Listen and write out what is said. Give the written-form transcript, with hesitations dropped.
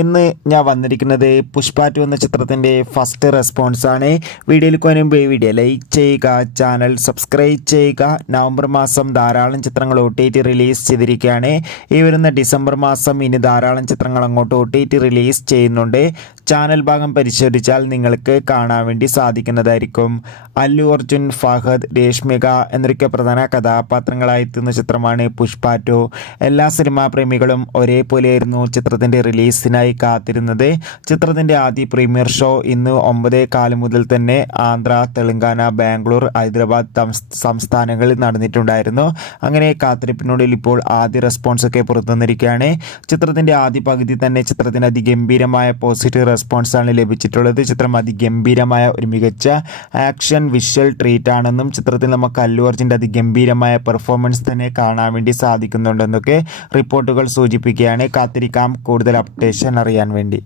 ഇന്ന് ഞാൻ വന്നിരിക്കുന്നത് പുഷ്പ 2 എന്ന ചിത്രത്തിൻ്റെ ഫസ്റ്റ് റെസ്പോൺസാണ്. വീഡിയോയിലേക്ക് വരുമ്പോൾ ഈ വീഡിയോ ലൈക്ക് ചെയ്യുക, ചാനൽ സബ്സ്ക്രൈബ് ചെയ്യുക. നവംബർ മാസം ധാരാളം ചിത്രങ്ങൾ OTT റിലീസ് ചെയ്തിരിക്കുകയാണ്. ഈ വരുന്ന ഡിസംബർ മാസം ഇനി ധാരാളം ചിത്രങ്ങൾ അങ്ങോട്ട് OTT റിലീസ് ചെയ്യുന്നുണ്ട്. ചാനൽ ഭാഗം പരിശോധിച്ചാൽ നിങ്ങൾക്ക് കാണാൻ വേണ്ടി സാധിക്കുന്നതായിരിക്കും. അല്ലു അർജുൻ, ഫഹദ്, രേഷ്മിക എന്നൊക്കെ പ്രധാന കഥാപാത്രങ്ങളായി എത്തുന്ന ചിത്രമാണ് പുഷ്പ 2. എല്ലാ സിനിമാ പ്രേമികളും ഒരേപോലെയായിരുന്നു ചിത്രത്തിൻ്റെ റിലീസിനായി കാത്തിരുന്നത്. ചിത്രത്തിൻ്റെ ആദ്യ പ്രീമിയർ ഷോ ഇന്ന് 9:15 മുതൽ തന്നെ ആന്ധ്ര, തെലങ്കാന, ബാംഗ്ലൂർ, ഹൈദരാബാദ് സംസ്ഥാനങ്ങളിൽ നടന്നിട്ടുണ്ടായിരുന്നു. അങ്ങനെ കാത്തിരിപ്പിനുള്ളിൽ ഇപ്പോൾ ആദ്യ റെസ്പോൺസ് ഒക്കെ പുറത്തുവന്നിരിക്കുകയാണ്. ചിത്രത്തിൻ്റെ ആദ്യ പകുതി തന്നെ ചിത്രത്തിന് അതിഗംഭീരമായ പോസിറ്റീവ് റെസ്പോൺസാണ് ലഭിച്ചിട്ടുള്ളത്. ചിത്രം അതിഗംഭീരമായ ഒരു മികച്ച ആക്ഷൻ വിഷ്വൽ ട്രീറ്റ് ആണെന്നും ചിത്രത്തിൽ നമുക്ക് അല്ലു അർജുൻ്റെ അതിഗംഭീരമായ പെർഫോമൻസ് തന്നെ കാണാൻ വേണ്ടി സാധിക്കുന്നുണ്ടെന്നൊക്കെ റിപ്പോർട്ടുകൾ സൂചിപ്പിക്കുകയാണ്. കാത്തിരിക്കാം കൂടുതൽ അപ്ഡേഷൻ അറിയാൻ വേണ്ടി.